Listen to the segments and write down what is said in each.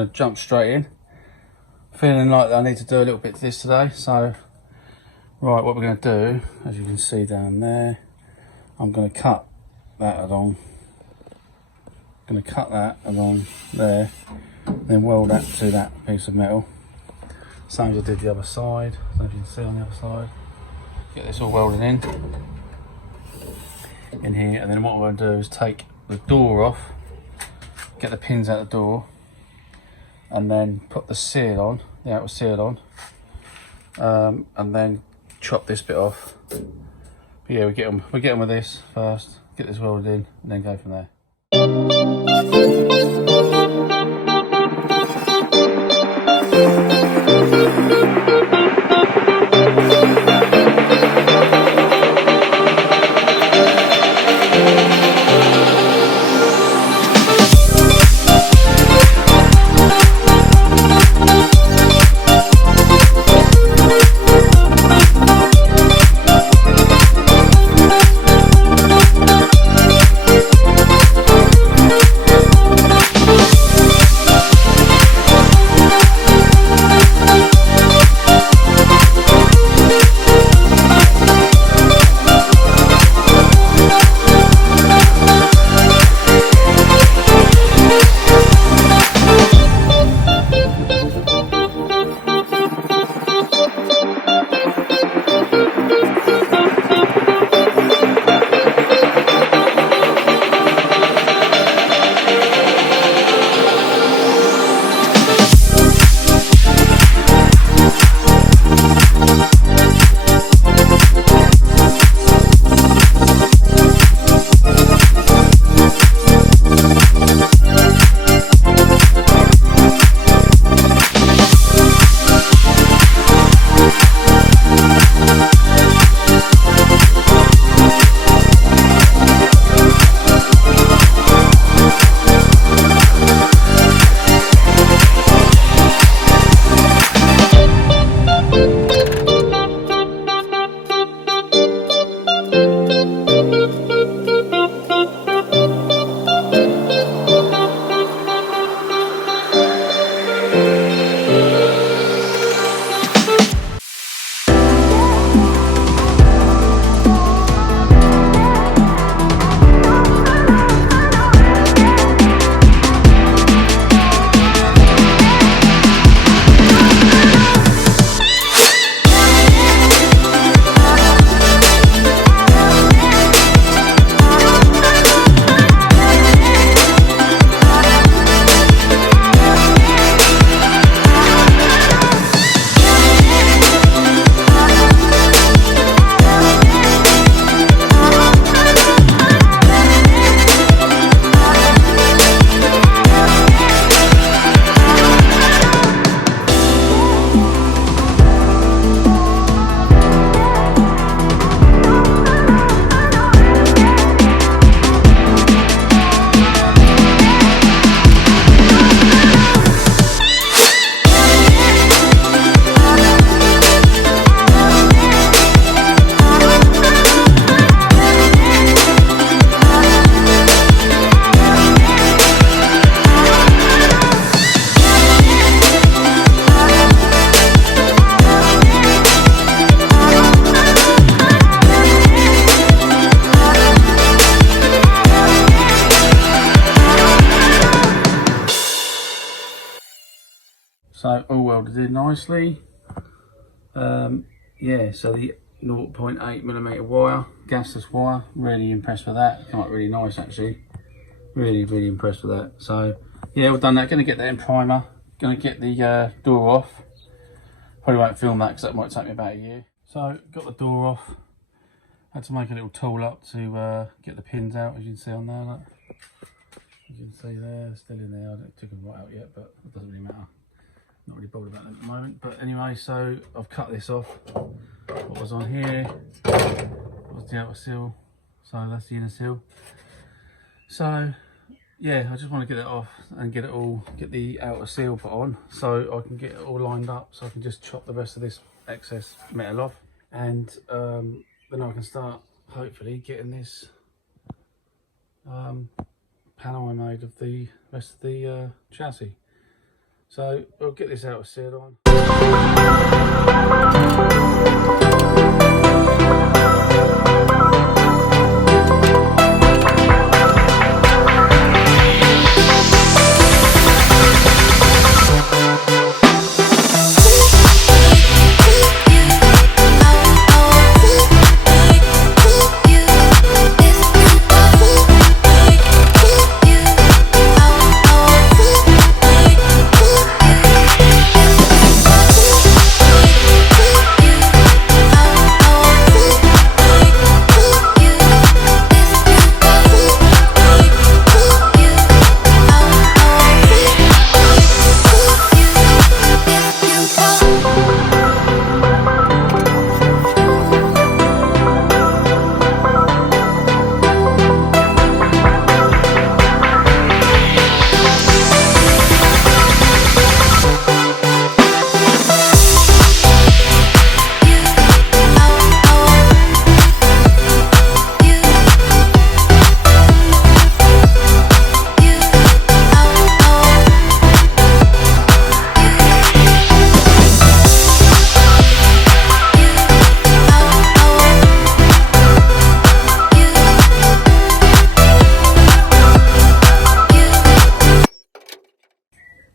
going to jump straight in. Feeling like I need to do a little bit to this today. So, right, what we're going to do, as you can see down there, I'm going to cut that along. Going to cut that along there, then weld that to that piece of metal. Same as I did the other side. So if you can see on the other side, get this all welded in here, and then what we're going to do is take the door off, get the pins out the door, and then put the seal on, the outer seal on, and then chop this bit off. But yeah, we get them with this first, get this welded in, and then go from there. So all welded in nicely. Yeah, so the 0.8mm wire, gasless wire, really impressed with that. Come out really nice actually. Really impressed with that. So yeah, we've done that. Going to get that in primer. Going to get the door off. Probably won't film that because that might take me about a year. So got the door off. Had to make a little tool up to get the pins out, as you can see on there. Look. As you can see there, still in there. I haven't taken them right out yet, but it doesn't really matter. Not really bothered about them at the moment. But anyway, so I've cut this off. What was on here was the outer seal. So that's the inner seal. So yeah, I just want to get it off and get the outer seal put on so I can get it all lined up, so I can just chop the rest of this excess metal off, and then I can start hopefully getting this panel I made of the rest of the chassis. So we'll get this out of sealed on.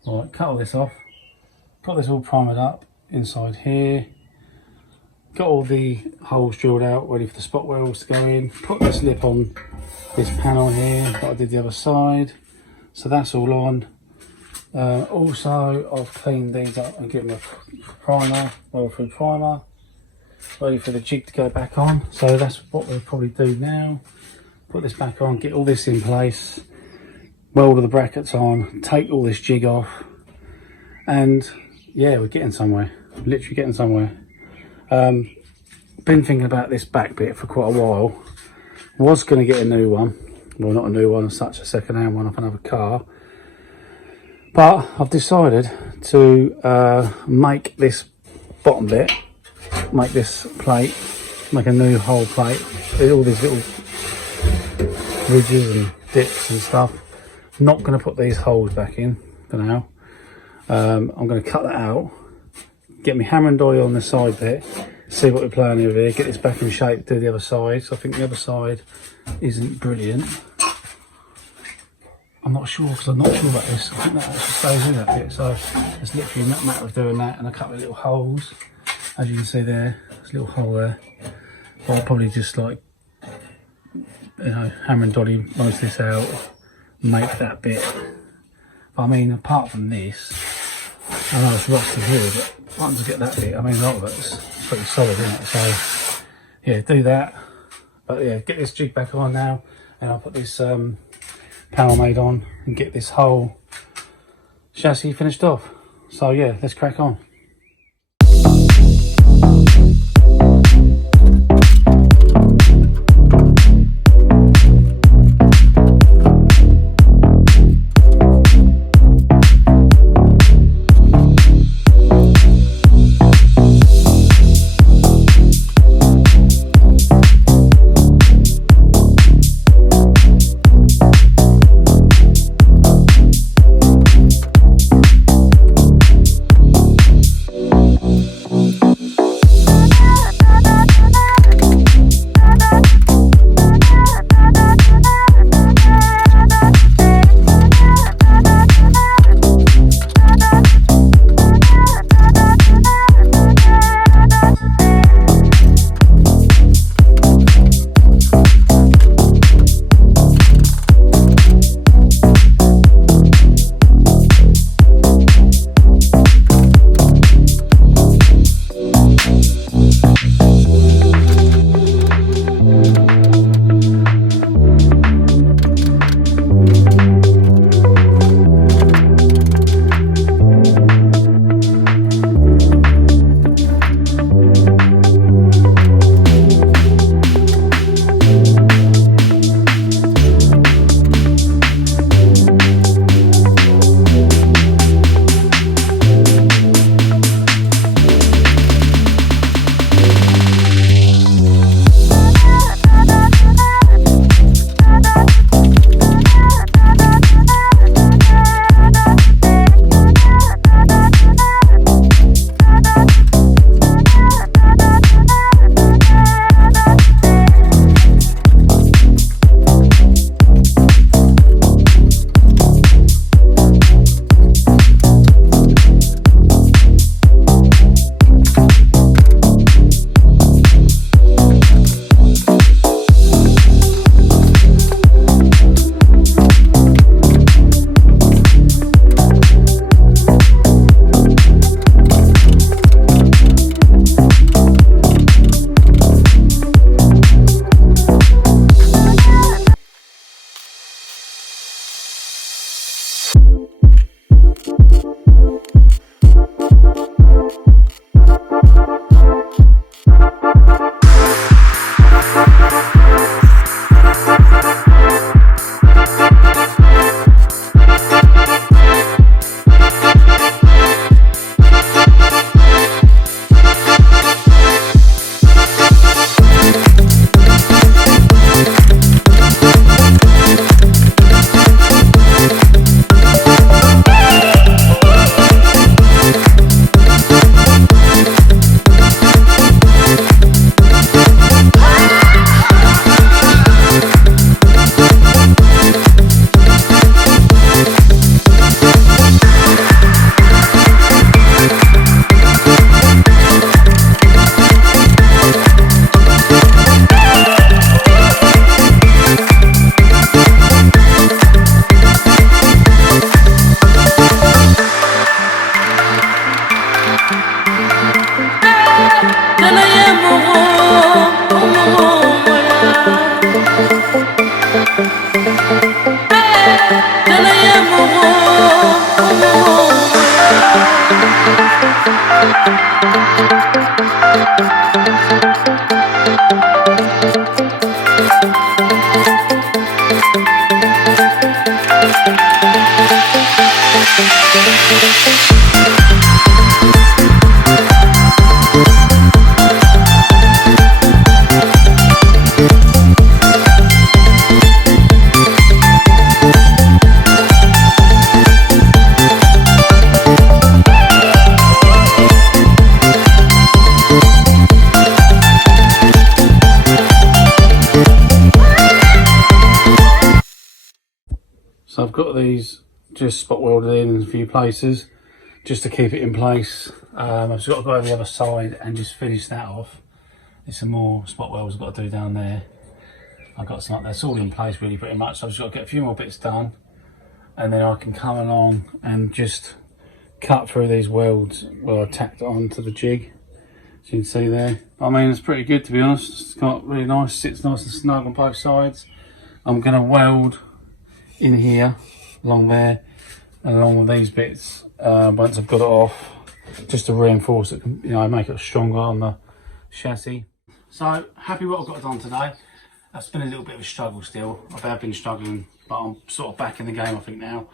Right, cut all this off, got this all primered up inside here, got all the holes drilled out ready for the spot welds to go in, put this lip on this panel here that I did the other side, so that's all on. Also I've cleaned these up and given them a primer, well through primer, ready for the jig to go back on. So that's what we'll probably do now, put this back on, get all this in place, weld all the brackets on, take all this jig off, and yeah, we're getting somewhere, literally getting somewhere. Been thinking about this back bit for quite a while. Was going to get a new one, well not a new one as such, a second hand one off another car, but I've decided to make this bottom bit, make this plate, make a new whole plate with all these little ridges and dips and stuff. Not going to put these holes back in for now. I'm going to cut that out, get my hammer and die on the side bit, see what we're playing over here, get this back in shape, do the other side. So I think the other side isn't brilliant. I'm not sure because I'm not sure about this. I think that actually stays in that bit. So it's literally a matter of doing that and a couple of little holes. As you can see there, there's a little hole there. But I'll probably just like, you know, hammer and dolly most of this out, make that bit. But I mean, apart from this, I know it's rusty here, but once I get that bit, I mean, a lot of it's pretty solid, isn't it? So yeah, do that. But yeah, get this jig back on now, and I'll put this panel made on and get this whole chassis finished off. So yeah, let's crack on. So I've got these just spot welded in a few places just to keep it in place. I've just got to go over the other side and just finish that off. There's some more spot welds I've got to do down there. I've got some, that's all in place really pretty much, so I've just got to get a few more bits done and then I can come along and just cut through these welds where I tacked it onto the jig. As you can see there, I mean it's pretty good to be honest. It's got really nice, sits nice and snug on both sides. I'm going to weld in here, along there, and along with these bits once I've got it off, just to reinforce it, you know, make it stronger on the chassis. So happy what I've got done today. That's been a little bit of a struggle still. I have been struggling, but I'm sort of back in the game I think now.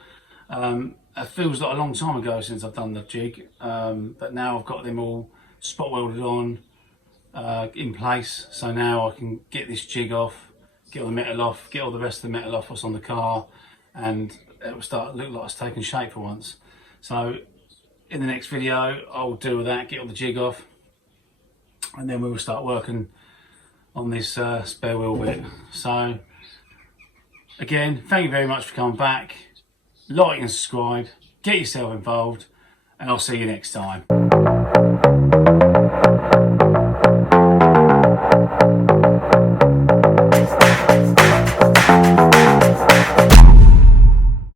It feels like a long time ago since I've done the jig, but now I've got them all spot welded on in place, so now I can get this jig off, get all the metal off, get all the rest of the metal off what's on the car, and it will start to look like it's taken shape for once. So in the next video I'll do that, get all the jig off, and then we will start working on this spare wheel bit. So again, thank you very much for coming back. Like and subscribe, get yourself involved, and I'll see you next time.